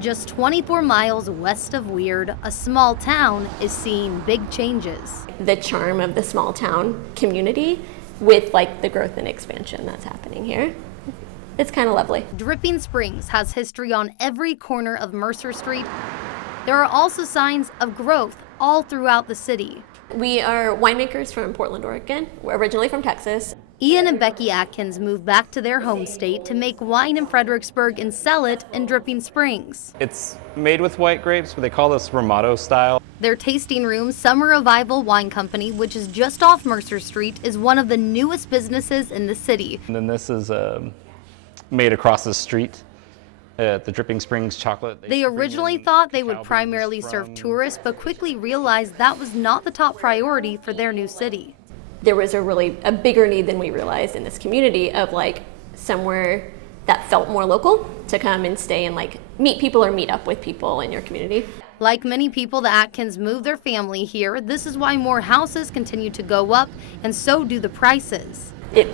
Just 24 miles west of Weird, a small town is seeing big changes. The charm of the small town community with like the growth and expansion that's happening here. It's kind of lovely. Dripping Springs has history on every corner of Mercer Street. There are also signs of growth all throughout the city. We are winemakers from Portland, Oregon. We're originally from Texas. Ian and Becky Atkins moved back to their home state to make wine in Fredericksburg and sell it in Dripping Springs. It's made with white grapes, but they call this Ramato style. Their tasting room, Summer Revival Wine Company, which is just off Mercer Street, is one of the newest businesses in the city. And then this is made across the street at the Dripping Springs Chocolate. They originally thought they would primarily serve tourists, but quickly realized that was not the top priority for their new city. There was a bigger need than we realized in this community of like somewhere that felt more local to come and stay and like meet people or meet up with people in your community. Like many people, the Atkins moved their family here. This is why more houses continue to go up, and so do the prices. It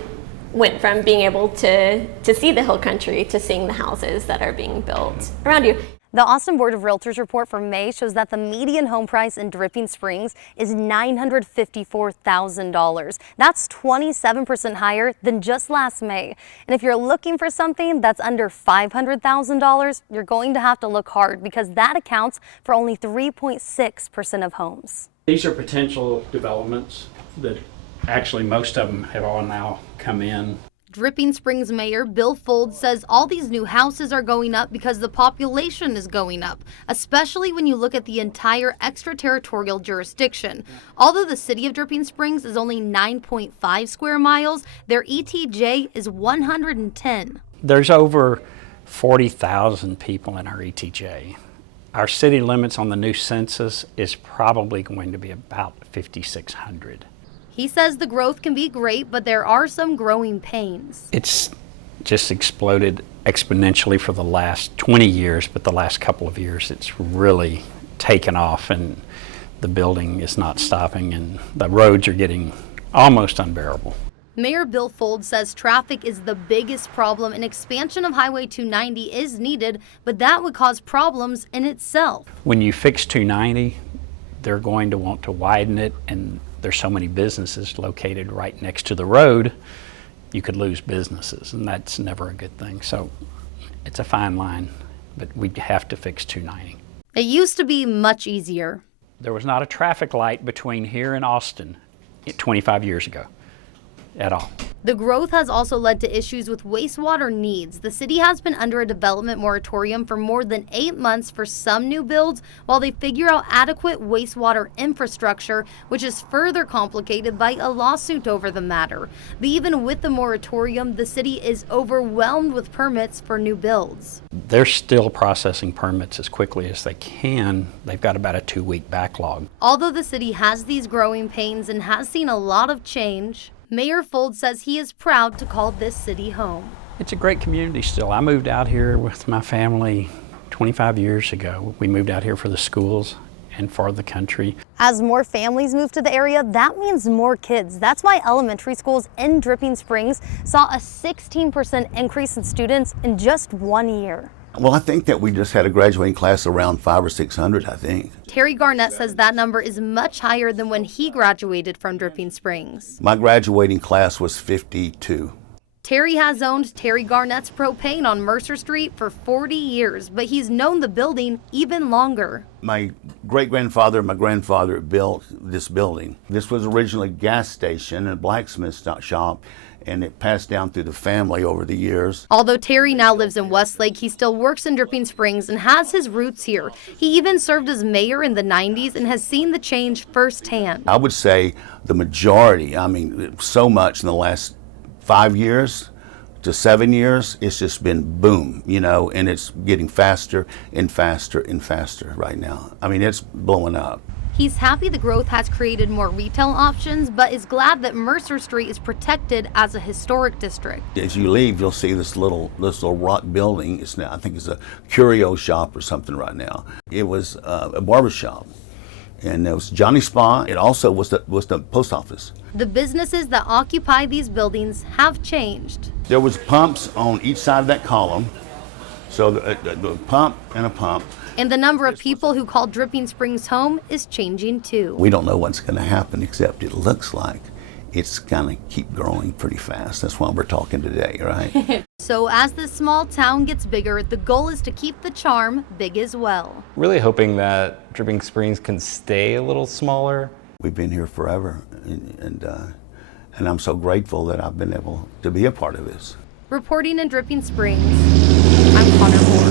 went from being able to see the hill country to seeing the houses that are being built around you. The Austin Board of Realtors report from May shows that the median home price in Dripping Springs is $954,000. That's 27% higher than just last May. And if you're looking for something that's under $500,000, you're going to have to look hard because that accounts for only 3.6% of homes. These are potential developments that actually most of them have all now come in. Dripping Springs Mayor Bill Fold says all these new houses are going up because the population is going up, especially when you look at the entire extraterritorial jurisdiction. Although the city of Dripping Springs is only 9.5 square miles, their ETJ is 110. There's over 40,000 people in our ETJ. Our city limits on the new census is probably going to be about 5,600. He says the growth can be great, but there are some growing pains. It's just exploded exponentially for the last 20 years, but the last couple of years it's really taken off and the building is not stopping and the roads are getting almost unbearable. Mayor Bill Fold says traffic is the biggest problem and expansion of Highway 290 is needed, but that would cause problems in itself. When you fix 290, they're going to want to widen it, and there's so many businesses located right next to the road, you could lose businesses, and that's never a good thing. So it's a fine line, but we have to fix 290. It used to be much easier. There was not a traffic light between here and Austin 25 years ago at all. The growth has also led to issues with wastewater needs. The city has been under a development moratorium for more than 8 months for some new builds while they figure out adequate wastewater infrastructure, which is further complicated by a lawsuit over the matter. But even with the moratorium, the city is overwhelmed with permits for new builds. They're still processing permits as quickly as they can. They've got about a 2-week backlog. Although the city has these growing pains and has seen a lot of change, Mayor Fold says he is proud to call this city home. It's a great community still. I moved out here with my family 25 years ago. We moved out here for the schools and for the country. As more families move to the area, that means more kids. That's why elementary schools in Dripping Springs saw a 16% increase in students in just 1 year. Well, I think that we just had a graduating class around 500 or 600, I think. Terry Garnett says that number is much higher than when he graduated from Dripping Springs. My graduating class was 52. Terry has owned Terry Garnett's Propane on Mercer Street for 40 years, but he's known the building even longer. My great-grandfather and my grandfather built this building. This was originally a gas station and a blacksmith shop, and it passed down through the family over the years. Although Terry now lives in Westlake, he still works in Dripping Springs and has his roots here. He even served as mayor in the 90s and has seen the change firsthand. I would say the majority, I mean, so much in the last 5 years to 7 years, it's just been boom, you know, and it's getting faster and faster and faster right now. I mean, it's blowing up. He's happy the growth has created more retail options, but is glad that Mercer Street is protected as a historic district. As you leave, you'll see this little rock building. It's now, I think it's a curio shop or something right now. It was a barber shop, and there was Johnny Spa. It also was the post office. The businesses that occupy these buildings have changed. There was pumps on each side of that column, So the pump and a pump. And the number of people who call Dripping Springs home is changing too. We don't know what's going to happen, except it looks like it's going to keep growing pretty fast. That's why we're talking today, right? So as this small town gets bigger, the goal is to keep the charm big as well. Really hoping that Dripping Springs can stay a little smaller. We've been here forever, and I'm so grateful that I've been able to be a part of this. Reporting in Dripping Springs, I'm Connor Moore.